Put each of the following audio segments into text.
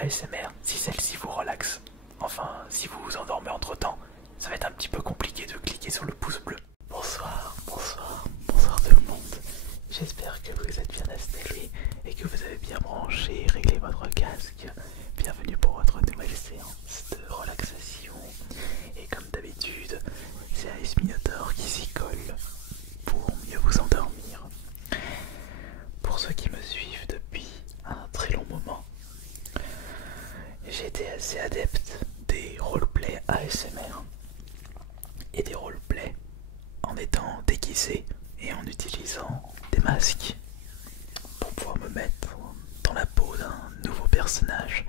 ASMR si celle-ci vous relaxe. Enfin, si vous vous endormez entre temps, ça va être un petit peu compliqué de cliquer sur le pouce bleu. Bonsoir, bonsoir, bonsoir tout le monde. J'espère que vous êtes bien installés et que vous avez bien branché et réglé votre casque. Bienvenue pour votre nouvelle séance de relaxation. Et comme d'habitude, c'est Ice Minotaur qui s'y colle pour mieux vous endormir. Pour ceux qui me suivent depuis un très long moment, j'ai été assez adepte des roleplays ASMR et des roleplays en étant déguisé et en utilisant des masques pour pouvoir me mettre dans la peau d'un nouveau personnage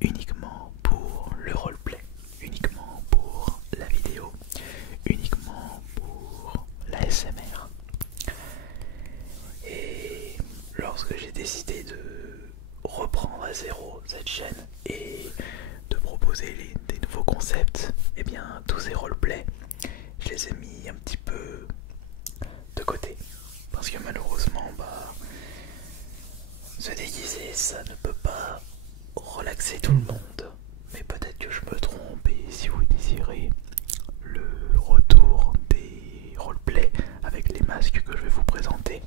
uniquement pour le roleplay, uniquement pour la vidéo, uniquement pour l'ASMR. Et lorsque j'ai décidé de reprendre à zéro cette chaîne et de proposer des nouveaux concepts, et bien tous ces roleplays, je les ai mis un petit peu de côté. Parce que malheureusement, se déguiser, ça ne peut pas relaxer tout le monde. Mais peut-être que je me trompe, et si vous désirez le retour des roleplays avec les masques que je vais vous présenter,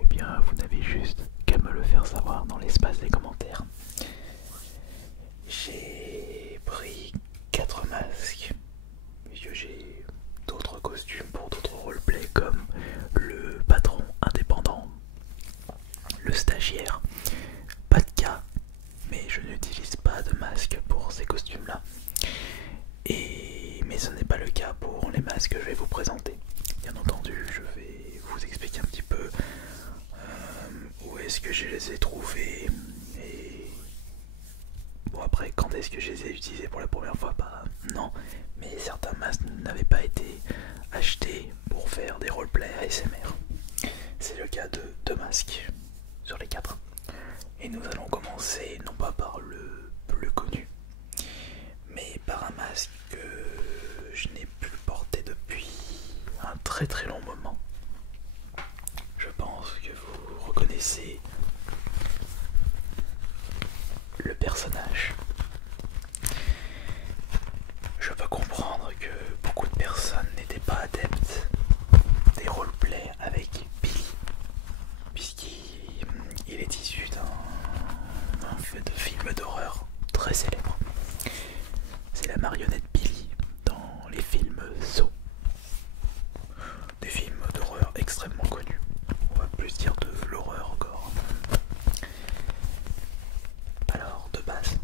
eh bien vous n'avez juste qu'à me le faire savoir dans l'espace des commentaires. J'ai pris 4 masques, puisque j'ai d'autres costumes pour d'autres roleplays comme le patron indépendant, le stagiaire, pas de cas, mais je n'utilise pas de masque pour ces costumes là. Mais ce n'est pas le cas pour les masques que je vais vous présenter. Bien entendu, je vais vous expliquer un petit peu où est-ce que je les ai trouvés et bon, après quand est-ce que je les ai utilisés pour la première fois, non, mais certains masques n'avaient pas été achetés pour faire des roleplays ASMR. C'est le cas de 2 masques sur les 4. Et nous allons commencer non pas par le plus connu, mais par un masque que je n'ai plus porté depuis un très très long moment. Je pense que vous reconnaissez le personnage. Je peux comprendre que beaucoup de personnes n'étaient pas adeptes des roleplays avec Billy, puisqu'il est issu d'un film d'horreur très célèbre. C'est la marionnette Billy dans les films Saw. Des films d'horreur extrêmement connus. On va plus dire de l'horreur encore. Alors, de base,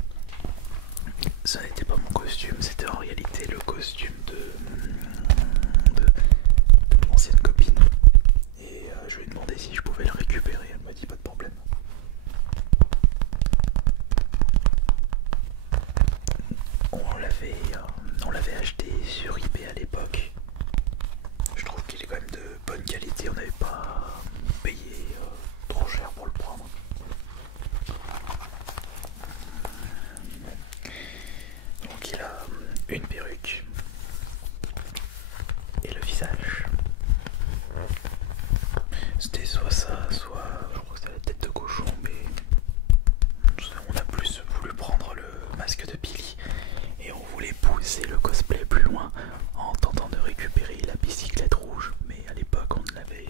ça n'était pas mon costume, c'était en réalité le costume de mon ancienne copine. Et je lui ai demandé si je pouvais le récupérer, elle m'a dit pas de problème. On l'avait acheté sur eBay à l'époque. Je trouve qu'il est quand même de bonne qualité, on n'avait pas payé trop cher pour le prendre. Donc il a une perruque et le visage. C'était soit ça, soit je crois que c'était la tête de cochon, mais on a plus voulu prendre le masque de Billy et on voulait pousser le cosplay plus loin en tentant de récupérer la bicyclette rouge, mais à l'époque on ne l'avait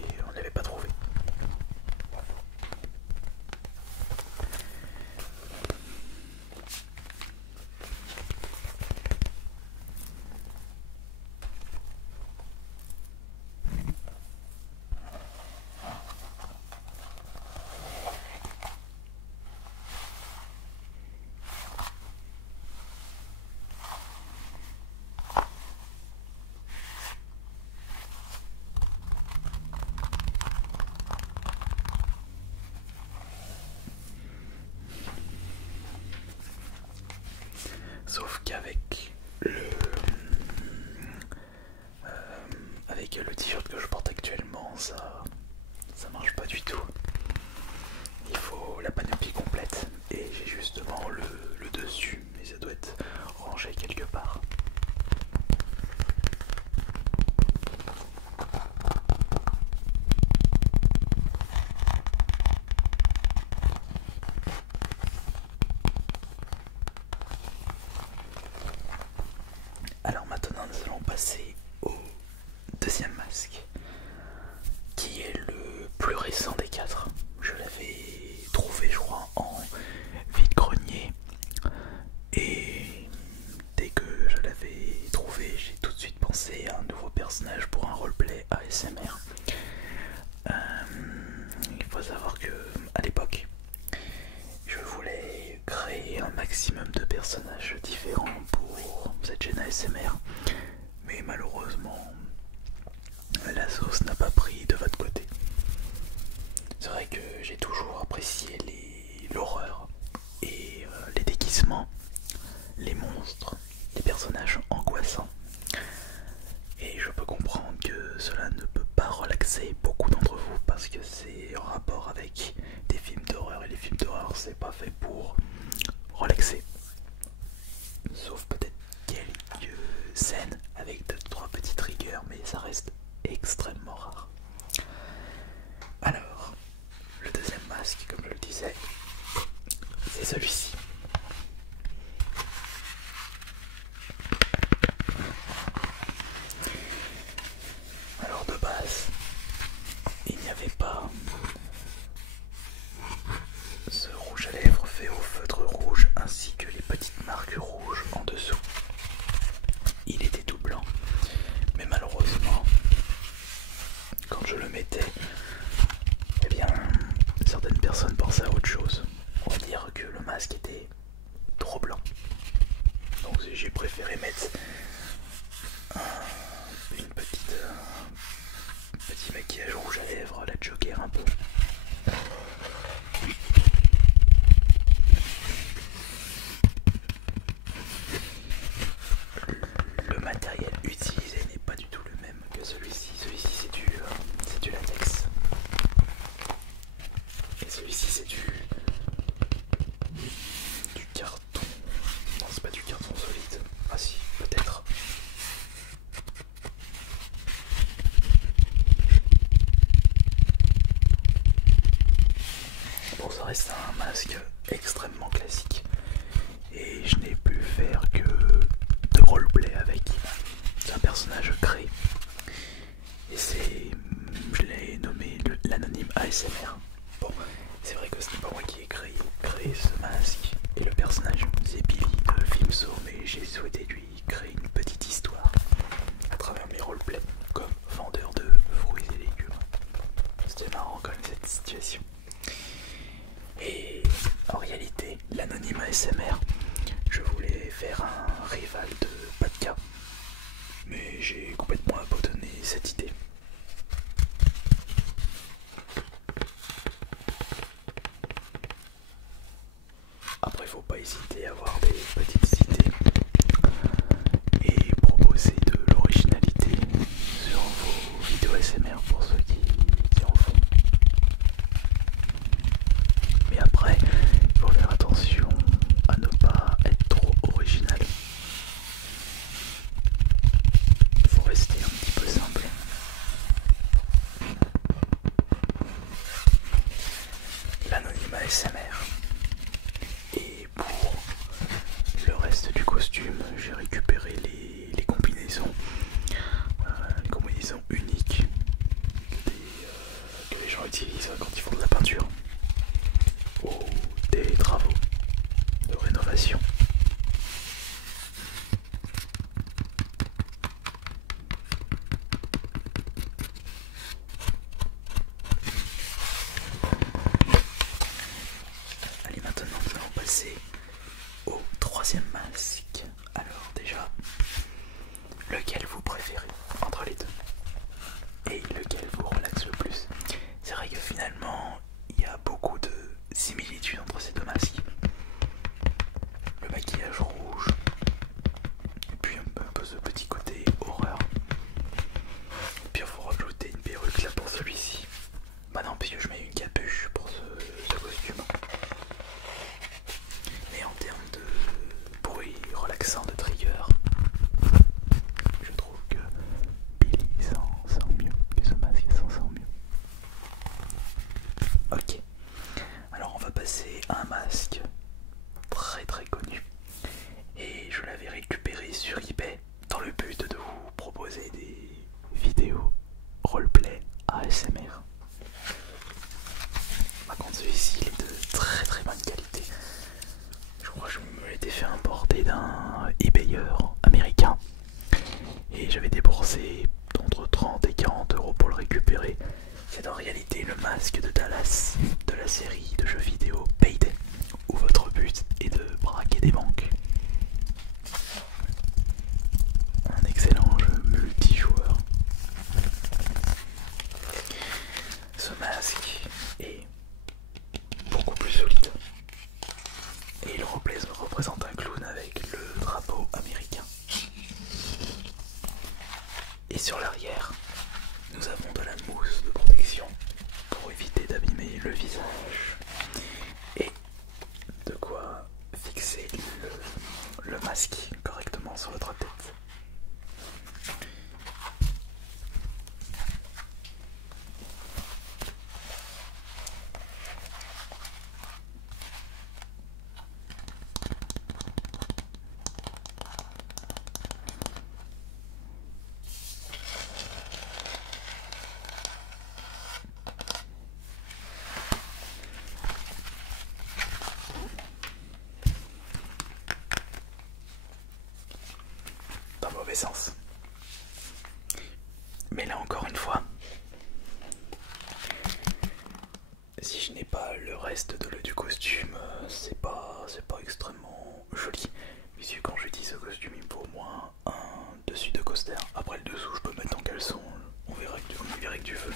maximum de personnages différents pour cette chaîne ASMR, mais malheureusement la sauce n'a pas pris de votre côté. C'est vrai que j'ai toujours apprécié l'horreur et les déguisements, les monstres, les personnages angoissants. Et je peux comprendre que cela ne peut pas relaxer beaucoup d'entre vous parce que c'est en rapport avec des films d'horreur et les films d'horreur c'est pas fait pour relaxer. Sauf peut-être quelques scènes avec 2-3 petits triggers, mais ça reste extrêmement rare. Alors, le deuxième masque, comme je le disais, c'est celui-ci. Alors de base, il n'y avait pas ce rouge à lèvres fait au feutre rouge ainsi que les petites marques rouges en dessous. Il était tout blanc, mais malheureusement, quand je le mettais, eh bien, certaines personnes pensaient à autre chose. On va dire que le masque était trop blanc. Donc j'ai préféré mettre une petite petit maquillage rouge à lèvres, la Joker un peu. Le matériel utilisé n'est pas du tout le même que celui-ci. Celui-ci c'est du latex. Et celui-ci c'est du carton. Non, c'est pas du carton solide. Ah si, peut-être. Bon, ça reste un masque extrêmement classique. Et je n'ai pu faire que de roleplay avec. C'est un personnage créé. Et je l'ai nommé l'anonyme ASMR. Bon, c'est vrai que ce n'est pas moi qui ai créé ce masque et le personnage. C'est Billy de Filmso, mais j'ai souhaité lui créer une petite histoire à travers mes roleplays comme vendeur de fruits et légumes. C'était marrant quand même cette situation. Et en réalité, l'anonyme ASMR, je voulais faire un rival de Patka, mais j'ai complètement abandonné cette idée. Après, faut pas hésiter à avoir des petites idées et proposer de l'originalité sur vos vidéos ASMR pour ceux qui en font. Mais après, il faut faire attention à ne pas être trop original. Il faut rester un petit peu simple. L'anonyme ASMR. Et pour le reste du costume, j'ai récupéré les combinaisons uniques que les gens utilisent quand ils font de la peinture ou des travaux de rénovation. Allez, maintenant nous allons passer au troisième masque. Alors déjà, lequel vous préférez entre les deux? Et lequel vous relaxe le plus? C'est vrai que finalement, il y a beaucoup de similitudes entre ces deux masques. Le maquillage rouge, et puis un peu ce petit côté horreur. Et puis il faut rajouter une perruque là pour celui-ci. Bah non, puisque je mets une capuche pour ce costume. Mais en termes de bruit relaxant, de trigger, je trouve que Billy s'en sort mieux, que ce masque s'en sort mieux. Ok, alors on va passer à un masque très très connu. Et je l'avais récupéré sur eBay dans le but de vous proposer des vidéos roleplay ASMR. Par contre celui-ci il est de très très bonne qualité. Je crois que je me l'étais fait importer d'un eBayeur américain. Et j'avais déboursé entre 30 et 40 € pour le récupérer. C'est en réalité le masque de Dallas de la série de jeux vidéo Payday, où votre but est de braquer des reconnaissance. Mais là encore une fois, si je n'ai pas le reste du costume, c'est pas extrêmement joli. Puisque quand j'utilise ce costume, il me faut au moins un dessus de coster. Après le dessous, je peux mettre en caleçon, on y verra que du feu.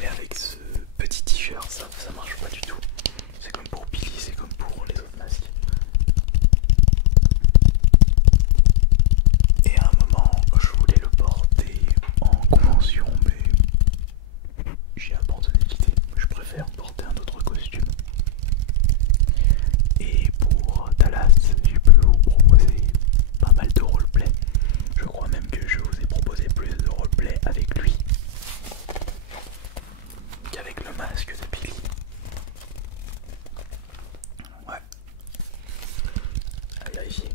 Mais avec ce petit t-shirt, ça marche pas du tout. C'est comme pour Billy, c'est comme pour les autres masques. Et à un moment, je voulais le porter en convention, mais j'ai abandonné l'idée. Je préfère porter un autre costume. Et pour Dallas, j'ai pu vous proposer pas mal de roleplay. Je crois même que je vous ai proposé plus de roleplay avec lui qu'avec le masque de Billy. Ouais. À vérifier.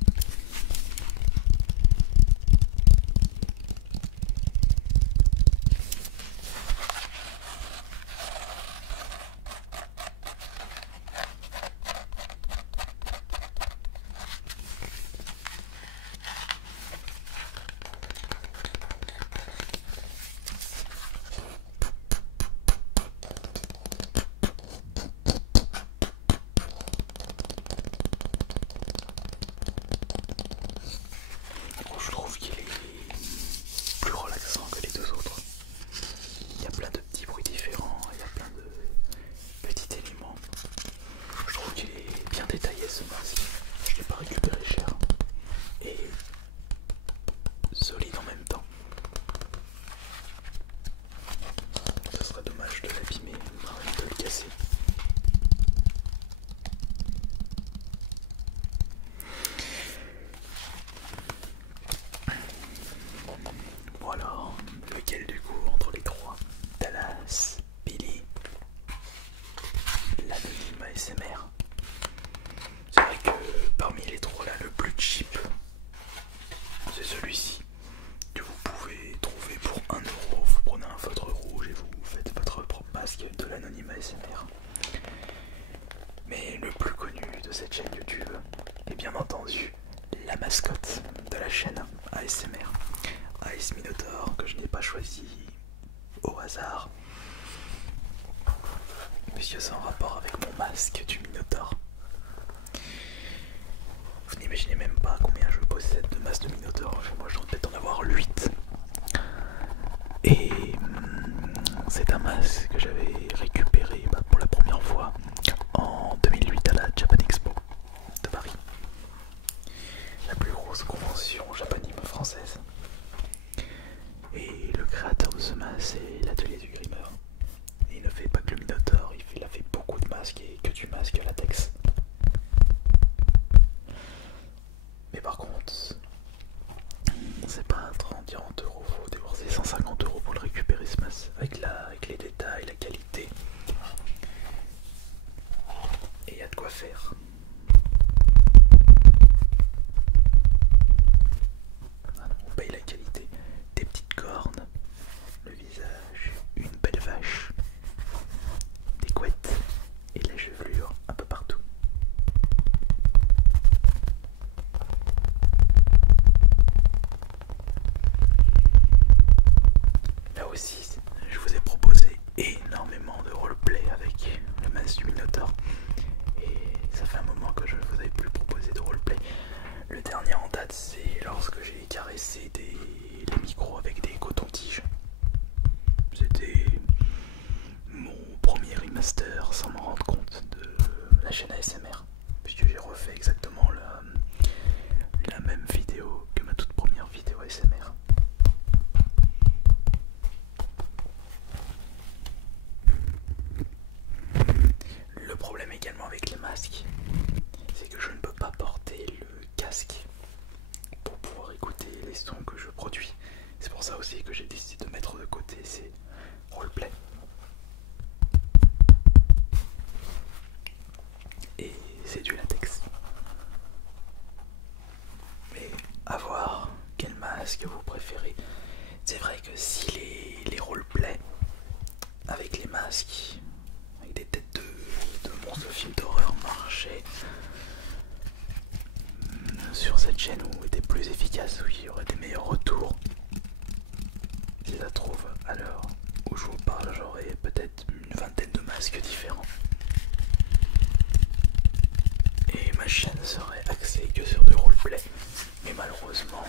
Je trouve qu'il est plus relaxant que les deux autres. Il y a plein de petits bruits différents, il y a plein de petits éléments. Je trouve qu'il est bien détaillé ce masque. Je l'ai pas récupéré cher. Et solide en même temps. Ce serait dommage de l'abîmer, de le casser. Bon alors, lequel du coup entre les trois? Dallas, Billy, l'anonyme ASMR. C'est vrai que parmi les trois là, le plus cheap, c'est celui-ci que vous pouvez trouver pour 1€. Vous prenez un feutre rouge et vous faites votre propre masque de l'anonyme ASMR. Mais le plus connu de cette chaîne YouTube est bien entendu la mascotte de la chaîne ASMR, AS Minotaur, que je n'ai pas choisi au hasard, puisque c'est en rapport avec mon masque du Minotaur. Vous n'imaginez même pas combien je possède de masques de Minotaur. Moi je dois peut-être en avoir 8. Et c'est un masque que j'avais récupéré pour la première fois en 2008 à la Japan Expo de Paris, la plus grosse convention japanime française. Et le créateur de ce masque, c'est l'atelier du Grimeur. Et il ne fait pas que le Minotaur, il a fait beaucoup de masques et que du masque latex. Mais par contre, c'est pas 30-40€, faut débourser 150€ pour le récupérer ce masque, avec les détails, la qualité. Et il y a de quoi faire. On paye la qualité. Des petites cornes, le visage, une belle vache, des couettes et de la chevelure un peu partout. Là aussi, je vous ai proposé énormément de roleplay avec le masque du Minotaur. Et ça fait un moment que je ne vous avais plus proposé de roleplay. Le dernier en date, c'est lorsque j'ai caressé les micros avec des cotons-tiges. C'était mon premier remaster sans m'en rendre compte de la chaîne ASMR, puisque j'ai refait exactement la même vidéo que ma toute première vidéo ASMR. Le problème également avec les masques, c'est que je ne peux pas porter le casque pour pouvoir écouter les sons que je produis. C'est pour ça aussi que j'ai décidé de mettre de côté ces roleplay. Et c'est du latex. Mais à voir quel masque vous préférez. C'est vrai que si les roleplay avec les masques, avec des têtes de monstres de films d'horreur marchaient sur cette chaîne où était plus efficace, oui, il y aurait des ma chaîne serait axée que sur du roleplay, mais malheureusement,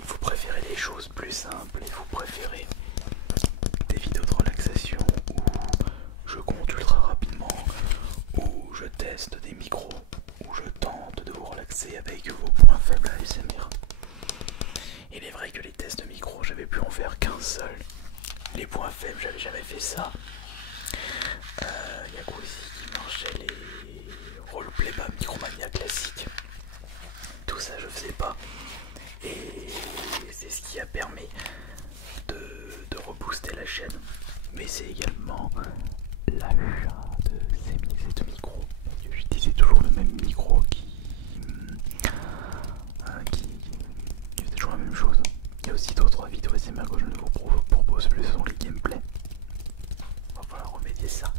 vous préférez les choses plus simples et vous préférez des vidéos de relaxation où je compte ultra rapidement, où je teste des micros, où je tente de vous relaxer avec vos points faibles ASMR. Il est vrai que les tests de micro, j'avais pu en faire qu'un seul. Les points faibles, j'avais jamais fait ça. Il y a quoi aussi qui marchait, les roleplay Micromania classiques. Tout ça, je faisais pas. Et c'est ce qui a permis de rebooster la chaîne. Mais c'est également l'achat de ces micros. J'utilisais toujours le même micro qui faisait toujours la même chose. Il y a aussi d'autres vidéos ASMR que je ne vous propose plus, ce sont les gameplays. On va falloir remédier ça.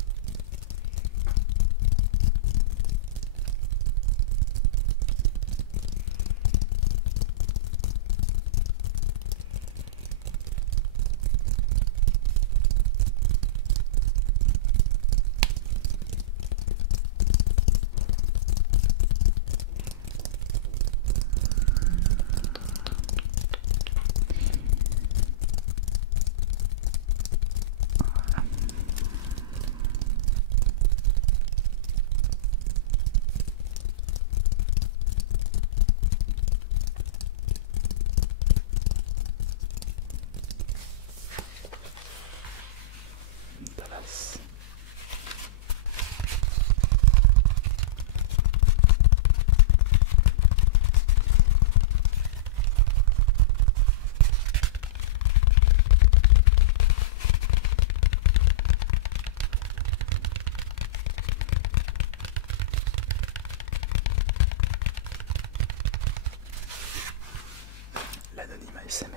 Dallas. L'anonyme ASMR.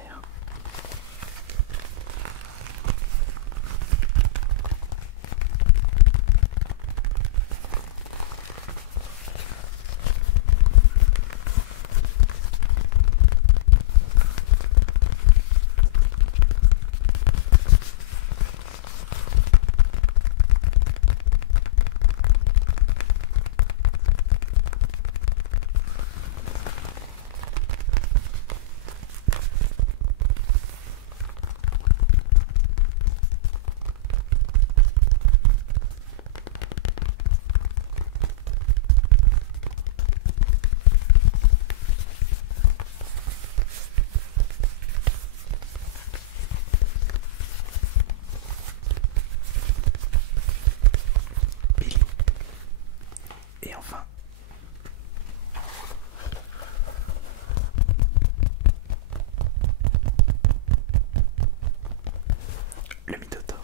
Et enfin, le Minotaure.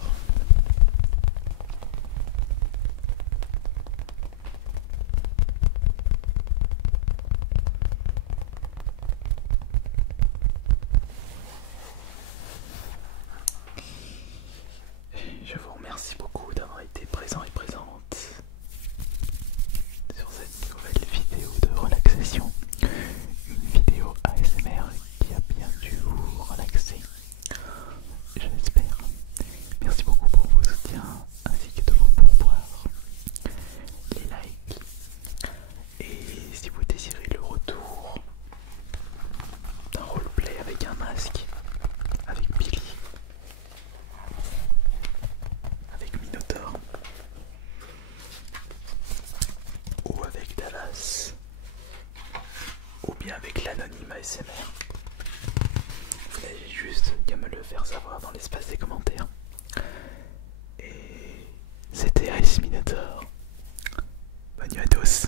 Je vous remercie beaucoup d'avoir été présent et présente sur cette nouvelle vidéo de relaxation. Une vidéo ASMR qui a bien dû vous relaxer, je l'espère. Merci beaucoup pour vos soutiens ainsi que de vos pourboires, les likes. Et si vous désirez le retour d'un roleplay avec un masque, avec Billy, avec Minotaure ou avec Dallas ou bien avec l'anonyme ASMR, vous avez juste qu'à me le faire savoir dans l'espace des commentaires. Et c'était Ice Minotaur. Bonne nuit à tous.